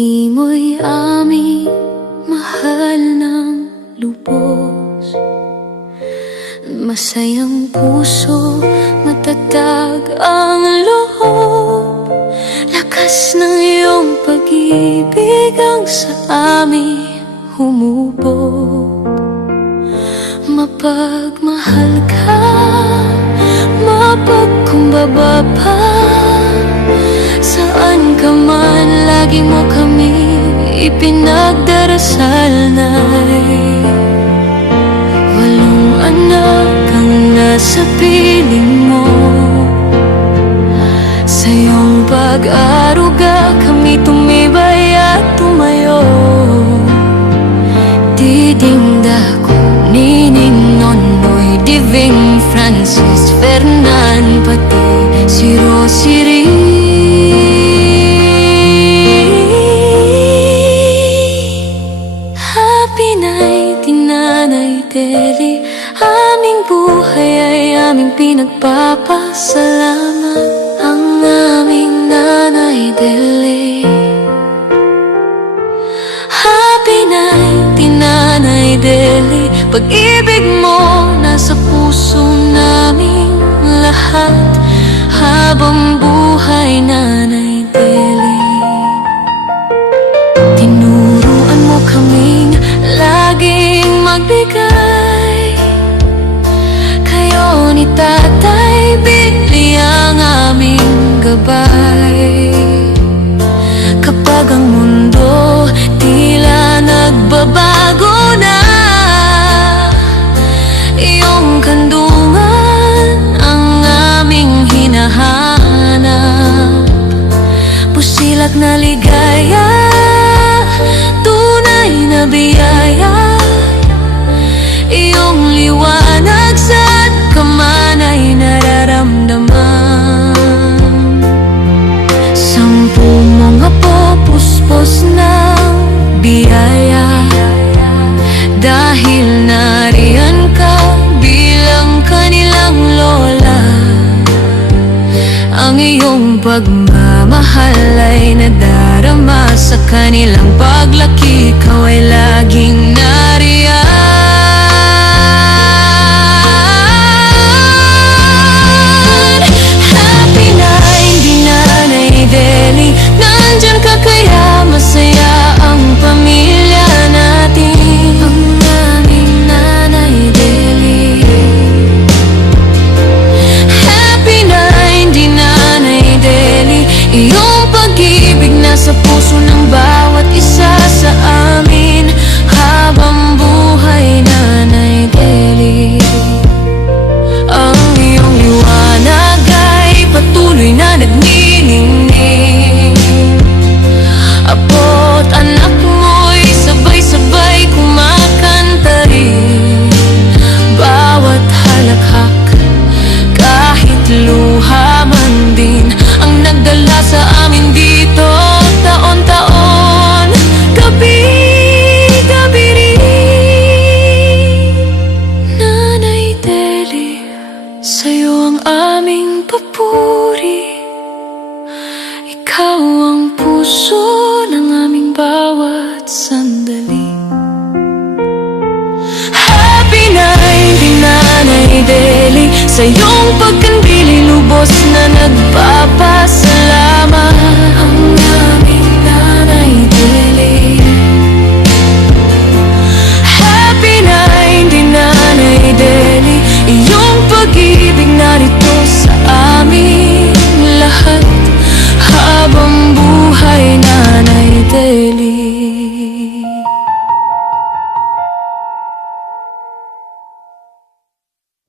Di mo'y aming mahal ng lubos. Masayang puso, matatag ang loob. Lakas ng iyong pag-ibig ang sa amin humubog. Mapagmahal ka, mapagkumbaba pa. Saan ka man, lagi mo kami ipinagdarasal na'y walong anak ang nasa piling mo. Sa iyong pag-aruga kami tumibay at tumayo. Diding Dako, Nining Nonoy, Diving Francis, Fernan, pati si Rosary. Happy night, Nanay Deli. Aming buhay ay aming pinagpapasalamat. Ang aming Nanay Deli. Happy night, Nanay Deli. Pag-ibig mo nasa puso naming lahat. Habang buhay, Nanay Deli. Tinuruan mo kaming laging magbigay. Kayo ni Tatay Billy ang aming gabay. Kapag ang mundo tila nagbabago na, iyong kandungan ang aming hinahanap. Pusilak na ligaya, tunay na biyaya. Iyong liwanag saan ka man ay nararamdaman. Sampu mga puspos ng biyaya, dahil nariyan ka bilang kanilang lola. Ang iyong pagmamahal ay nadarama sa kanilang paglaki. Ikaw ay laging nariyan. Happy night, Nanay Deli. Nandyan ka kaya masaya ang pamilya natin. Ang aming Nanay Deli. Happy night, Nanay Deli. Iyong pag-ibig nasa puso ng bawat isa sa amin. Habang buhay, Nanay Deli. Ang iyong liwanag ay patuloy na nagniningning. Apo't anak mo'y sabay-sabay kumakanta rin. Bawat halakhak, kahit luha man din, ang nagdala sa amin dito taon-taon, gabi-gabi rin. Nanay Deli, sa'yo ang aming papuri. Ikaw ang puso ng aming bawat sandali. Happy night, Nanay Deli. Sa iyong pagkandili, lubos na nagbago